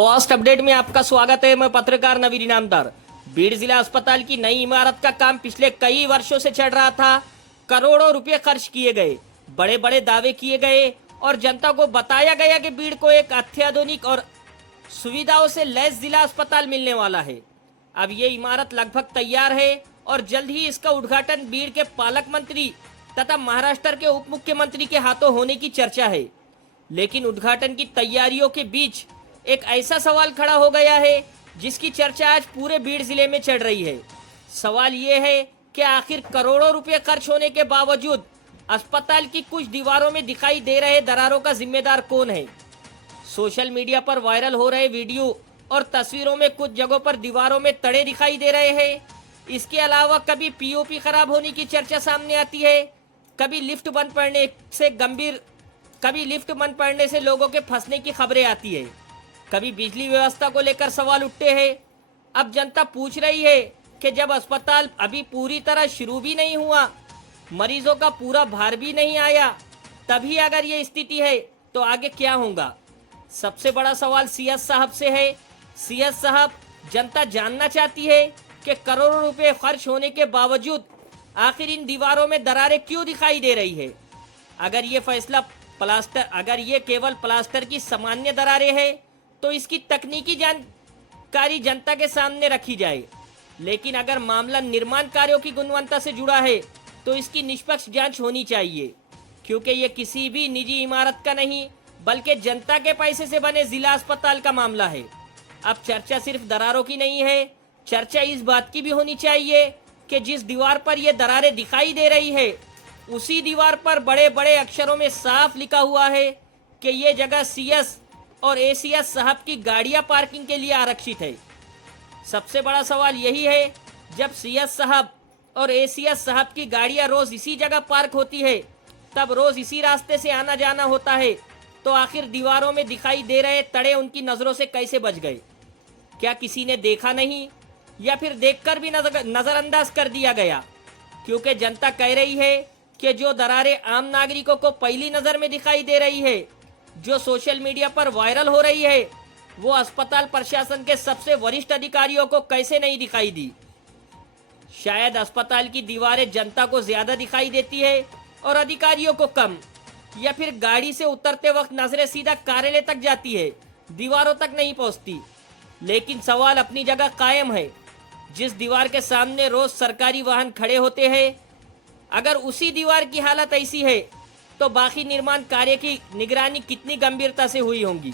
First update में आपका स्वागत है। मैं पत्रकार नवीन इनामदार। बीड़ जिला अस्पताल की नई इमारत का काम पिछले कई वर्षों से चल रहा था। करोड़ों रुपए खर्च किए गए, बड़े बड़े दावे किए गए और जनता को बताया गया कि बीड़ को एक अत्याधुनिक और सुविधाओं से लैस जिला अस्पताल मिलने वाला है। अब ये इमारत लगभग तैयार है और जल्द ही इसका उद्घाटन बीड़ के पालक मंत्री तथा महाराष्ट्र के उप मुख्यमंत्री के हाथों होने की चर्चा है। लेकिन उद्घाटन की तैयारियों के बीच एक ऐसा सवाल खड़ा हो गया है जिसकी चर्चा आज पूरे बीड़ जिले में चल रही है। सवाल ये है कि आखिर करोड़ों रुपए खर्च होने के बावजूद अस्पताल की कुछ दीवारों में दिखाई दे रहे दरारों का जिम्मेदार कौन है। सोशल मीडिया पर वायरल हो रहे वीडियो और तस्वीरों में कुछ जगहों पर दीवारों में तड़े दिखाई दे रहे हैं। इसके अलावा कभी पीओपी खराब होने की चर्चा सामने आती है, कभी लिफ्ट बंद पड़ने से लोगों के फंसने की खबरें आती है, कभी बिजली व्यवस्था को लेकर सवाल उठते हैं। अब जनता पूछ रही है कि जब अस्पताल अभी पूरी तरह शुरू भी नहीं हुआ, मरीजों का पूरा भार भी नहीं आया, तभी अगर ये स्थिति है तो आगे क्या होगा। सबसे बड़ा सवाल सीएस साहब से है। सीएस साहब, जनता जानना चाहती है कि करोड़ों रुपए खर्च होने के बावजूद आखिर इन दीवारों में दरारें क्यों दिखाई दे रही है। अगर ये केवल प्लास्टर की सामान्य दरारें हैं तो इसकी तकनीकी जानकारी जनता के सामने रखी जाए। लेकिन अगर मामला निर्माण कार्यों की गुणवत्ता से जुड़ा है तो इसकी निष्पक्ष जांच होनी चाहिए, क्योंकि ये किसी भी निजी इमारत का नहीं बल्कि जनता के पैसे से बने जिला अस्पताल का मामला है। अब चर्चा सिर्फ दरारों की नहीं है, चर्चा इस बात की भी होनी चाहिए कि जिस दीवार पर ये दरारें दिखाई दे रही है उसी दीवार पर बड़े बड़े अक्षरों में साफ लिखा हुआ है कि ये जगह सीएस और एसीएस साहब की गाड़ियां पार्किंग के लिए आरक्षित है। सबसे बड़ा सवाल यही है, जब सीएस साहब और एसीएस साहब की गाड़ियां रोज इसी जगह पार्क होती है, तब रोज इसी रास्ते से आना जाना होता है, तो आखिर दीवारों में दिखाई दे रहे तड़े उनकी नजरों से कैसे बच गए। क्या किसी ने देखा नहीं या फिर देखकर भी नजरअंदाज कर दिया गया। क्योंकि जनता कह रही है कि जो दरारें आम नागरिकों को पहली नजर में दिखाई दे रही है, जो सोशल मीडिया पर वायरल हो रही है, वो अस्पताल प्रशासन के सबसे वरिष्ठ अधिकारियों को कैसे नहीं दिखाई दी। शायद अस्पताल की दीवारें जनता को ज्यादा दिखाई देती है और अधिकारियों को कम, या फिर गाड़ी से उतरते वक्त नजरें सीधा कार्यालय तक जाती है, दीवारों तक नहीं पहुंचती। लेकिन सवाल अपनी जगह कायम है। जिस दीवार के सामने रोज सरकारी वाहन खड़े होते हैं, अगर उसी दीवार की हालत ऐसी है तो बाकी निर्माण कार्य की निगरानी कितनी गंभीरता से हुई होंगी।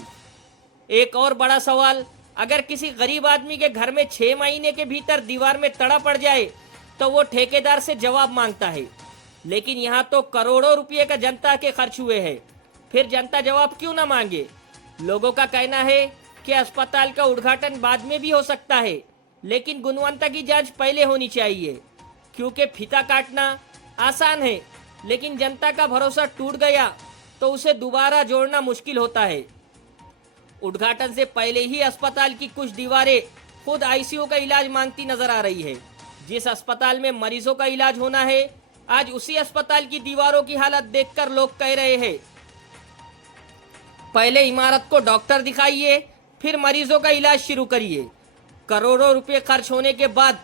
एक और बड़ा सवाल, अगर किसी गरीब आदमी के घर में 6 महीने के भीतर दीवार में तड़ा पड़ जाए तो वो ठेकेदार से जवाब मांगता है। लेकिन यहाँ तो करोड़ों रुपये का जनता के खर्च हुए हैं, फिर जनता जवाब क्यों ना मांगे। लोगों का कहना है कि अस्पताल का उद्घाटन बाद में भी हो सकता है, लेकिन गुणवत्ता की जांच पहले होनी चाहिए। क्योंकि फीता काटना आसान है, लेकिन जनता का भरोसा टूट गया तो उसे दोबारा जोड़ना मुश्किल होता है। उद्घाटन से पहले ही अस्पताल की कुछ दीवारें खुद आईसीयू का इलाज मांगती नजर आ रही है। जिस अस्पताल में मरीजों का इलाज होना है, आज उसी अस्पताल की दीवारों की हालत देखकर लोग कह रहे हैं, पहले इमारत को डॉक्टर दिखाइए, फिर मरीजों का इलाज शुरू करिए। करोड़ों रुपए खर्च होने के बाद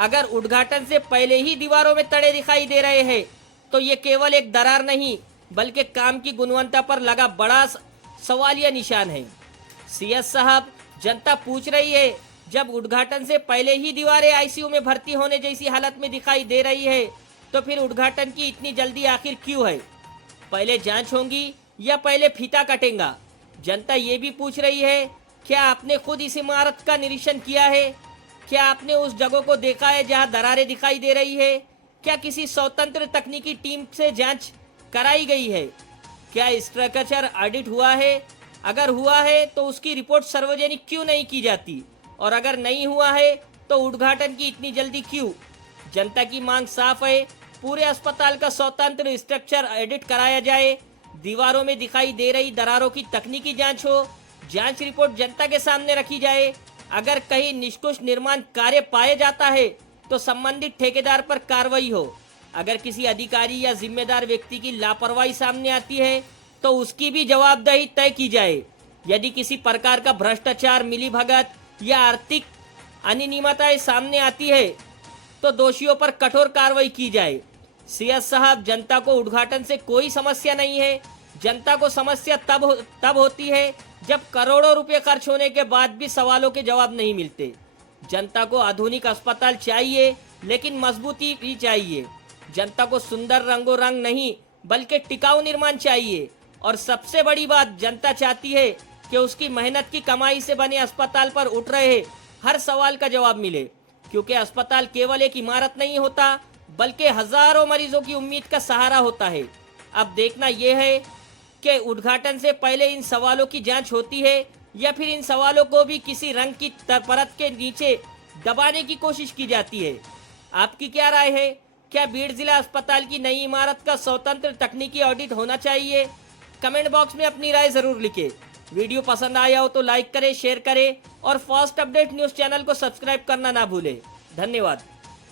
अगर उद्घाटन से पहले ही दीवारों में तड़े दिखाई दे रहे हैं तो ये केवल एक दरार नहीं बल्कि काम की गुणवत्ता पर लगा बड़ा सवालिया निशान है। सीएस साहब, जनता पूछ रही है, जब उद्घाटन से पहले ही दीवारें आईसीयू में भर्ती होने जैसी हालत में दिखाई दे रही है तो फिर उद्घाटन की इतनी जल्दी आखिर क्यों है। पहले जांच होगी या पहले फीता कटेगा। जनता ये भी पूछ रही है, क्या आपने खुद इस इमारत का निरीक्षण किया है? क्या आपने उस जगह को देखा है जहां दरारें दिखाई दे रही है? क्या किसी स्वतंत्र तकनीकी टीम से जांच कराई गई है? क्या स्ट्रक्चर ऑडिट हुआ है? अगर हुआ है तो उसकी रिपोर्ट सार्वजनिक क्यों नहीं की जाती? और अगर नहीं हुआ है तो उद्घाटन की इतनी जल्दी क्यों? जनता की मांग साफ है, पूरे अस्पताल का स्वतंत्र स्ट्रक्चर ऑडिट कराया जाए, दीवारों में दिखाई दे रही दरारों की तकनीकी जांच हो, जांच रिपोर्ट जनता के सामने रखी जाए। अगर कहीं निष्कुश निर्माण कार्य पाया जाता है तो संबंधित ठेकेदार पर कार्रवाई हो। अगर किसी अधिकारी या जिम्मेदार व्यक्ति की लापरवाही सामने आती है तो उसकी भी जवाबदेही तय की जाए। यदि किसी प्रकार का भ्रष्टाचार, मिलीभगत या आर्थिक अनियमितताएं सामने आती है तो दोषियों पर कठोर कार्रवाई की जाए। सीएस साहब, जनता को उद्घाटन से कोई समस्या नहीं है। जनता को समस्या तब होती है जब करोड़ों रुपए खर्च होने के बाद भी सवालों के जवाब नहीं मिलते। जनता को आधुनिक अस्पताल चाहिए, लेकिन मजबूती भी चाहिए। जनता को सुंदर रंगों रंग नहीं बल्कि टिकाऊ निर्माण चाहिए। और सबसे बड़ी बात, जनता चाहती है कि उसकी मेहनत की कमाई से बने अस्पताल पर उठ रहे हर सवाल का जवाब मिले, क्योंकि अस्पताल केवल एक इमारत नहीं होता बल्कि हजारों मरीजों की उम्मीद का सहारा होता है। अब देखना यह है कि उद्घाटन से पहले इन सवालों की जांच होती है या फिर इन सवालों को भी किसी रंग की परत के नीचे दबाने की कोशिश की जाती है। आपकी क्या राय है? क्या बीड़ जिला अस्पताल की नई इमारत का स्वतंत्र तकनीकी ऑडिट होना चाहिए? कमेंट बॉक्स में अपनी राय जरूर लिखें। वीडियो पसंद आया हो तो लाइक करें, शेयर करें और फास्ट अपडेट न्यूज़ चैनल को सब्सक्राइब करना ना भूलें। धन्यवाद।